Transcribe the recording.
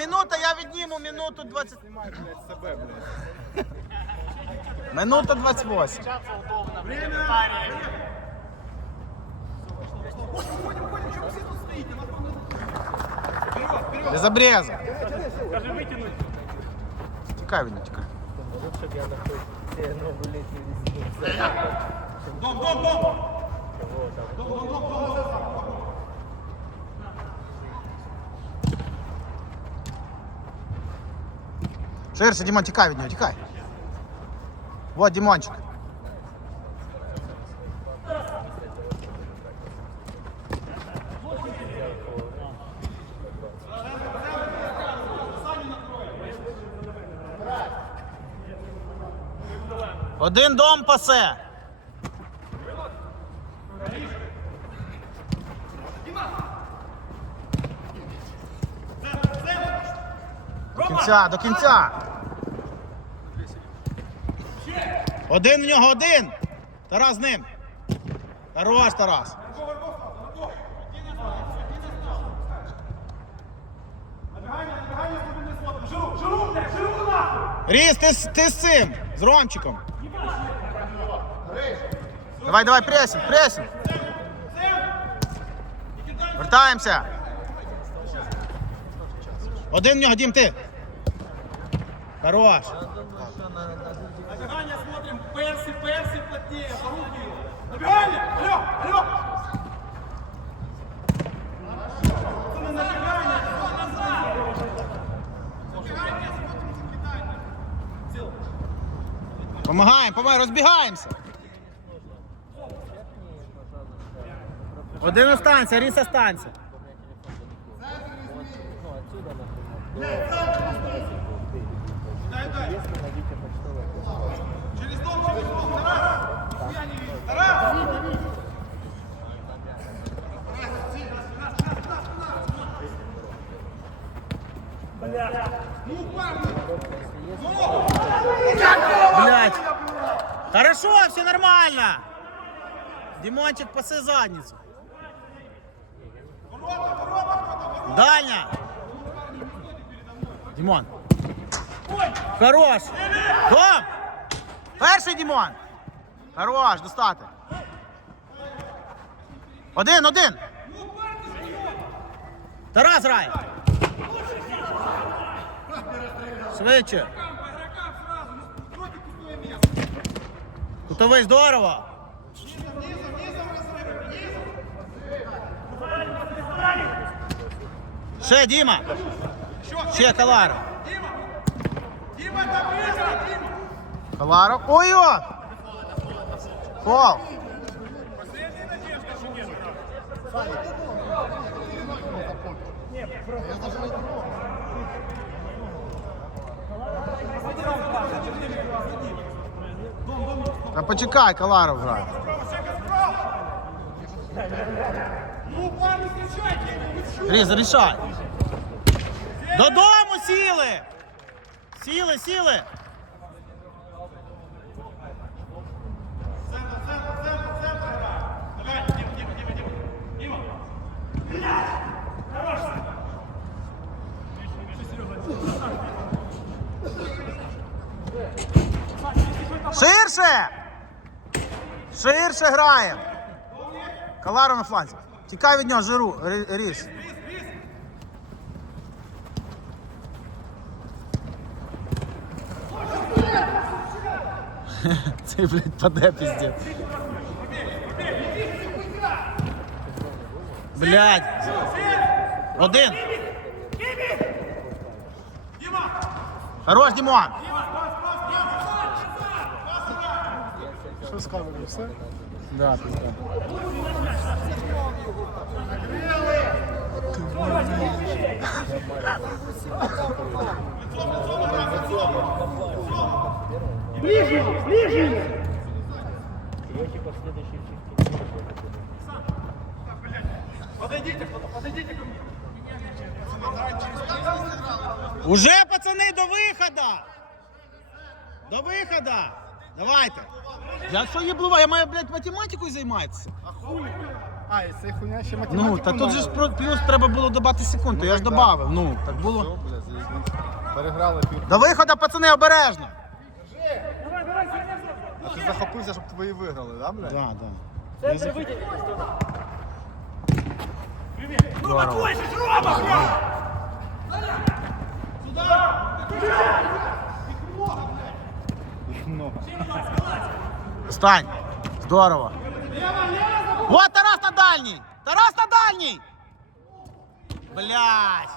минута, я відніму минуту 20. Знімай, блядь, себе, блядь. Минута 28. Без обреза. Тікай від нього, тікай. Ширше, Дімон, тікай від нього, тікай. Вот, Дімончик. Один дом пасе. До кінця, до кінця. Один в нього один. Тарас з ним. Хорош, Тарас. Ріс, ти, ти з цим, з Ромчиком. Давай, давай, пресінг, пресінг. Вертаємося. Один в нього, Дім, ти. Хорош. Набегание смотрим, Перси, Перси плотнее, по руки. Набегание, алло, алло. Пацаны, набегание, всё назад. Набегание смотрим, закидание. Сил. Помагаємо, помагаємо, розбігаємося. Один останься, Ріс останься. Дай, дай. Через дом, через дом, Тарас. Я не вижу. Тарас. Ну, парни. Ну, Блять. Хорошо, все нормально. Димончик, паси задницу. Дальня. Димон. Хорош. Том. Перший Димон. Хорош, достати. Один, один. Тарас грає. Швидше. Кутовий здорово. Ще, Діма. Ще Калара. Дима, там быстро, Дима. Калара. Ой-о! Фол. Последняя надежда, что Та почекай, Каларов грає. Різ, рішай. Додому сіли! Сіли, сіли! Ширше! Ширше граємо! Каларов на фланзі. Тікай від нього, жиру, Рі- Ріс. Цей, блядь, паде піздець. Блядь. Один. Хорош, Дімон. Що з камерою, все? Да, пізда. Подойдите, подойдите ко мне. Уже, пацани, до виходу! До виходу! Давайте. Я що їблува, я маю, блядь, математикою займатися. А хуй. А, і це хуйня ще ну, математику Ну, та тут же ж плюс треба було добати секунду, я ж ну, додав. Ну, так було. Переграли пів. До виходу, пацани, обережно. А ти захопився, щоб твої виграли, да, бля? Да, да много. Встань. Здорово. Вот Тарас на дальний! Тарас на дальний! Блять!